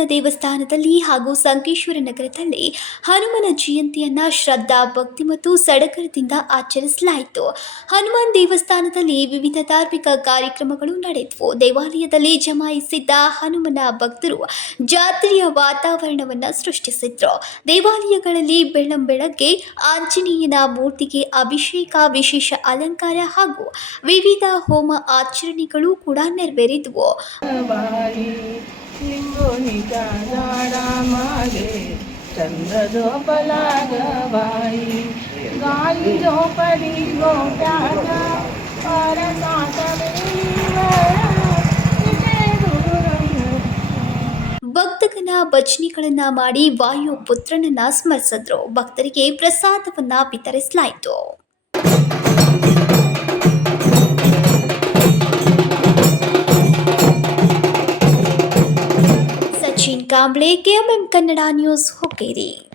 ಹನುಮನ ದೇವಸ್ಥಾನದಲ್ಲಿ ಹಾಗೂ ಸಂಕೇಶ್ವರ ನಗರದಲ್ಲಿ ಹನುಮನ ಜಯಂತಿಯನ್ನ ಶ್ರದ್ಧಾ ಭಕ್ತಿ ಮತ್ತು ಸಡಗರದಿಂದ ಆಚರಿಸಲಾಯಿತು. ಹನುಮಾನ್ ದೇವಸ್ಥಾನದಲ್ಲಿ ವಿವಿಧ ಧಾರ್ಮಿಕ ಕಾರ್ಯಕ್ರಮಗಳು ನಡೆದವು. ದೇವಾಲಯದಲ್ಲಿ ಜಮಾಯಿಸಿದ್ದ ಹನುಮನ ಭಕ್ತರು ಜಾತ್ರೆಯ ವಾತಾವರಣವನ್ನು ಸೃಷ್ಟಿಸಿದ್ರು. ದೇವಾಲಯಗಳಲ್ಲಿ ಬೆಳ್ಳಂಬೆಳಗ್ಗೆ ಆಂಜನೇಯನ ಮೂರ್ತಿಗೆ ಅಭಿಷೇಕ, ವಿಶೇಷ ಅಲಂಕಾರ ಹಾಗೂ ವಿವಿಧ ಹೋಮ ಆಚರಣೆಗಳು ಕೂಡ ನೆರವೇರಿದವು. ಭಕ್ತಗನ ಭಜನೆಗಳನ್ನ ಮಾಡಿ ವಾಯುಪುತ್ರನನ್ನ ಸ್ಮರಿಸಿದ್ರು. ಭಕ್ತರಿಗೆ ಪ್ರಸಾದವನ್ನ ವಿತರಿಸಲಾಯಿತು. Sachin Kamble, KMM Kannada news, Hukkeri.